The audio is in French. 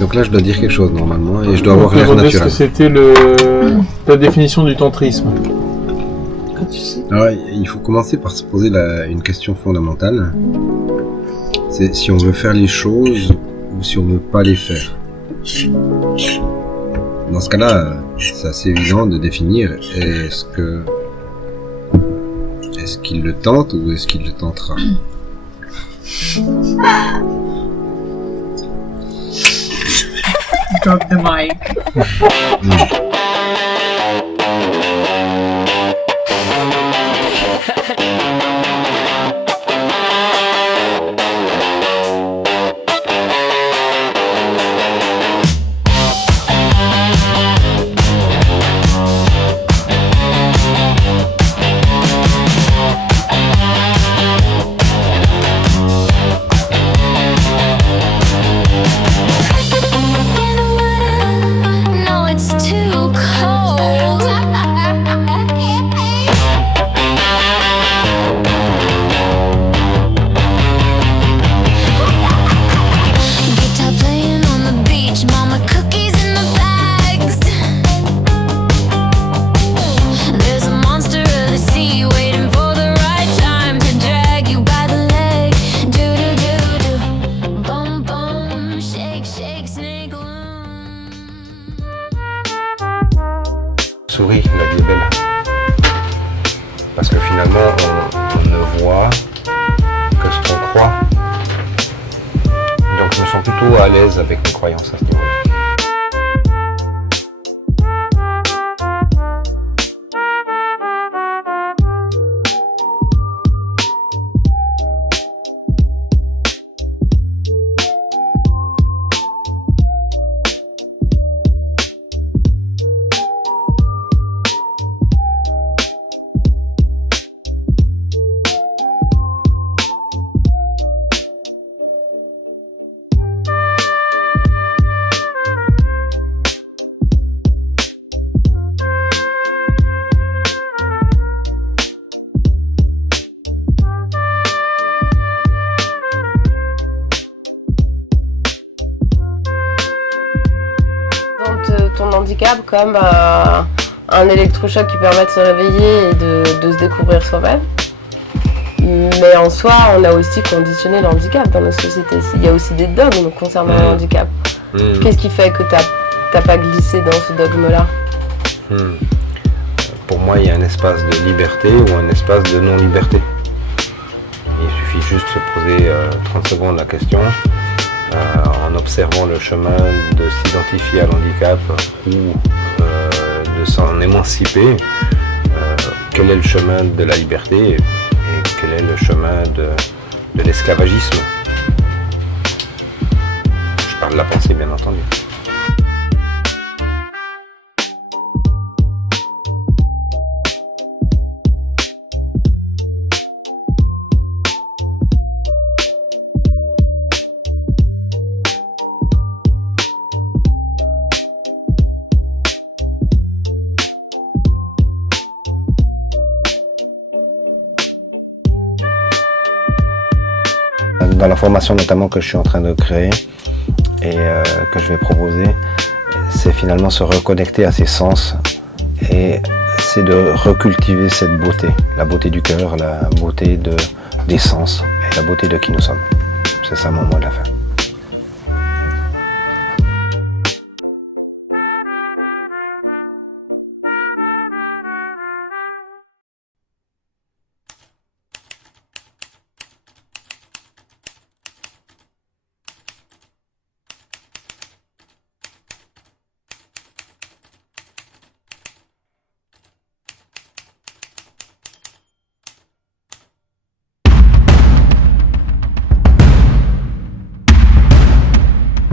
Donc là, je dois dire quelque chose normalement et je dois avoir l'air naturel. Est-ce que c'était ta définition du tantrisme? Alors, il faut commencer par se poser une question fondamentale. C'est si on veut faire les choses ou si on veut pas les faire. Dans ce cas-là, c'est assez évident de définir est-ce qu'il le tente ou est-ce qu'il le tentera. Drop the mic. Souris, la vie est belle. Parce que finalement, on ne voit que ce qu'on croit. Donc je me sens plutôt à l'aise avec mes croyances à ce niveau-là. Ton handicap comme un électrochoc qui permet de se réveiller et de se découvrir soi-même. Mais en soi, on a aussi conditionné le handicap dans nos sociétés. Il y a aussi des dogmes concernant le handicap. Qu'est-ce qui fait que t'as pas glissé dans ce dogme-là? Pour moi, il y a un espace de liberté ou un espace de non-liberté. Il suffit juste de se poser 30 secondes la question. En observant le chemin de s'identifier à l'handicap ou de s'en émanciper, quel est le chemin de la liberté et quel est le chemin de l'esclavagisme. Je parle de la pensée, bien entendu. Dans la formation notamment que je suis en train de créer et que je vais proposer, c'est finalement se reconnecter à ses sens et c'est de recultiver cette beauté, la beauté du cœur, la beauté des sens et la beauté de qui nous sommes. C'est ça mon mot de la fin.